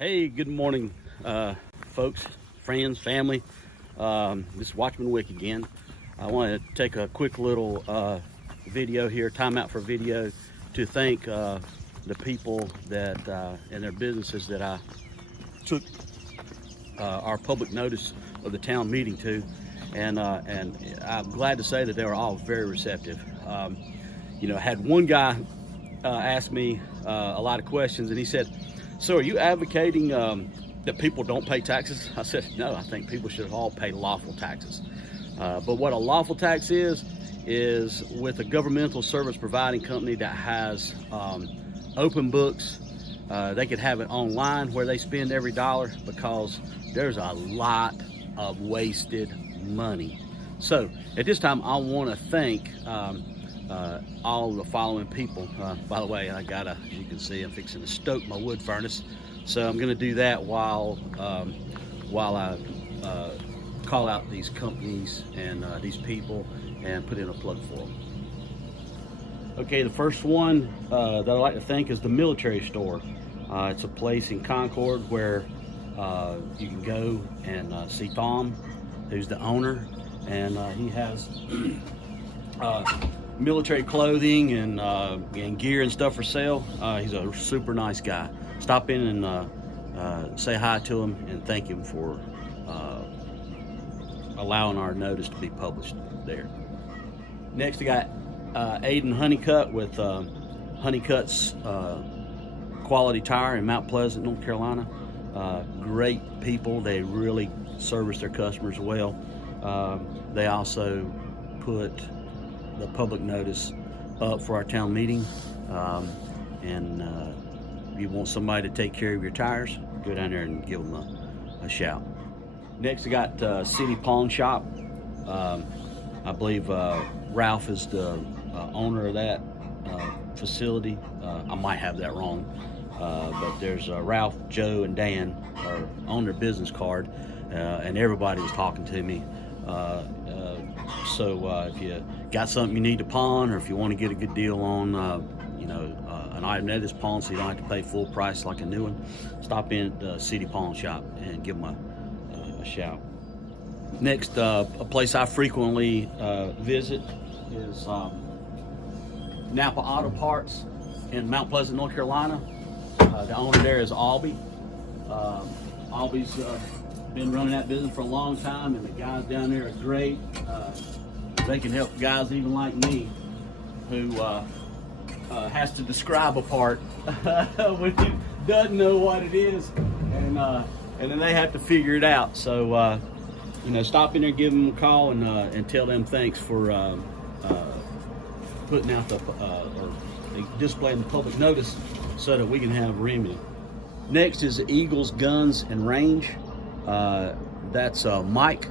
Hey, good morning, folks, friends, family. This is Watchman Wick again. I want to take a quick little video here, time out for video, to thank the people that and their businesses that I took our public notice of the town meeting to, and I'm glad to say that they were all very receptive. You know, I had one guy ask me a lot of questions, and he said, "So are you advocating that people don't pay taxes?" I said, "No, I think people should all pay lawful taxes." But what a lawful tax is with a governmental service providing company that has open books. They could have it online where they spend every dollar, because there's a lot of wasted money. So at this time, I want to thank all the following people. By the way, as you can see, I'm fixing to stoke my wood furnace, so I'm going to do that while I call out these companies and these people and put in a plug for them. Okay, the first one that I'd like to thank is the Military Store. It's a place in Concord where you can go and see Tom, who's the owner, and he has military clothing and gear and stuff for sale. He's a super nice guy. Stop in and say hi to him and thank him for allowing our notice to be published there. Next, I got Aiden Honeycut with Honeycut's Quality Tire in Mount Pleasant, North Carolina. Great people. They really service their customers well. They also put the public notice up for our town meeting, and if you want somebody to take care of your tires, go down there and give them a shout. Next, I got City Pawn Shop. I believe Ralph is the owner of that facility. I might have that wrong, but there's Ralph, Joe, and Dan are on their business card, and everybody was talking to me. So if you got something you need to pawn, or if you want to get a good deal on an item that is pawned, so you don't have to pay full price like a new one, stop in at the City Pawn Shop and give them a shout. Next, a place I frequently visit is NAPA Auto Parts in Mount Pleasant, North Carolina. The owner there is Albie. Albie's been running that business for a long time, and the guys down there are great. They can help guys even like me, who has to describe a part when he doesn't know what it is, and then they have to figure it out. So stop in there, give them a call, and tell them thanks for putting out or displaying the public notice so that we can have a remedy. Next is Eagles Guns and Range. That's Mike.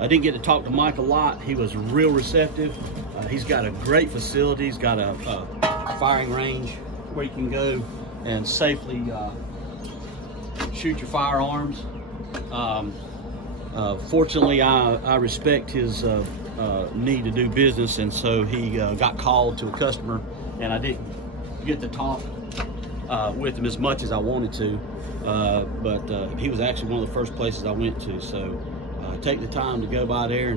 I didn't get to talk to Mike a lot. He was real receptive. He's got a great facility. He's got a firing range where you can go and safely shoot your firearms. Fortunately, I respect his need to do business, and so he got called to a customer, and I didn't get to talk with him as much as I wanted to, but he was actually one of the first places I went to. So take the time to go by there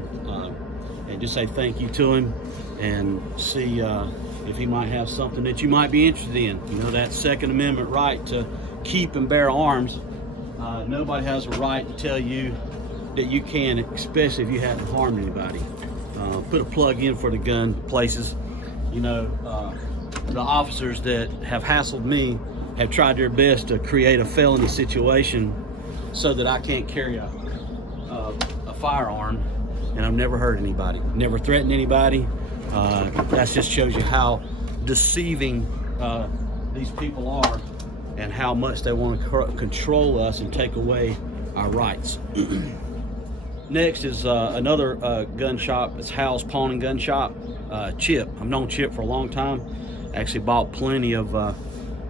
and just say thank you to him, and see if he might have something that you might be interested in. You know, that Second Amendment right to keep and bear arms. Nobody has a right to tell you that you can, especially if you haven't harmed anybody. Put a plug in for the gun places. You know, the officers that have hassled me have tried their best to create a felony situation so that I can't carry a firearm, and I've never hurt anybody, never threatened anybody. That just shows you how deceiving these people are, and how much they want to control us and take away our rights. Next is another gun shop. It's Hal's Pawn and Gun Shop. Chip. I've known Chip for a long time. Actually bought plenty of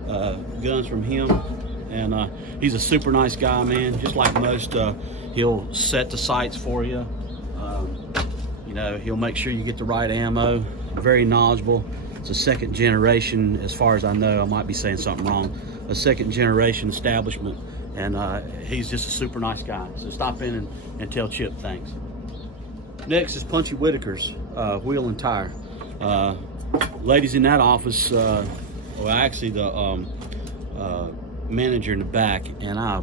guns from him, and he's a super nice guy, man. Just like most, he'll set the sights for you. He'll make sure you get the right ammo. Very knowledgeable. It's a second generation, as far as I know. I might be saying something wrong, a second generation establishment, and he's just a super nice guy. So stop in and tell Chip thanks. Next is Punchy Whitaker's Wheel and Tire. Ladies in that office, well, actually the manager in the back, and I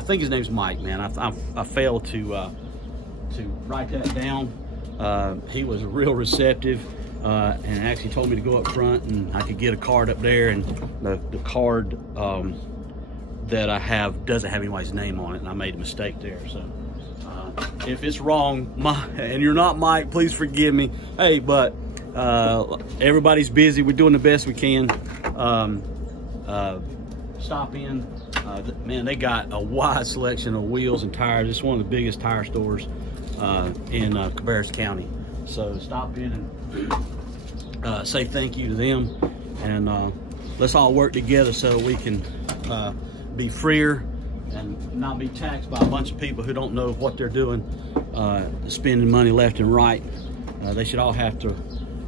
think his name's Mike, man. I failed to write that down. He was real receptive, and actually told me to go up front and I could get a card up there, and the card that I have doesn't have anybody's name on it, and I made a mistake there. So if it's wrong, and you're not Mike, please forgive me. Hey, but everybody's busy. We're doing the best we can. Stop in. Man, they got a wide selection of wheels and tires. It's one of the biggest tire stores in Cabarrus County. So stop in and say thank you to them, and let's all work together so we can be freer and not be taxed by a bunch of people who don't know what they're doing, spending money left and right. They should all have to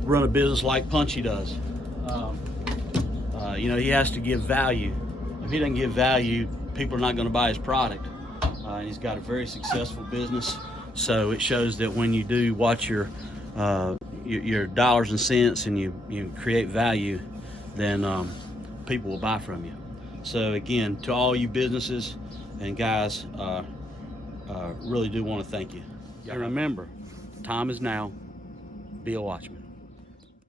run a business like Punchy does. You know, he has to give value. If he doesn't give value, people are not going to buy his product. And he's got a very successful business, so it shows that when you do watch your dollars and cents and you create value, then people will buy from you. So again, to all you businesses and guys, really do want to thank you. And remember, time is now. Be a watchman.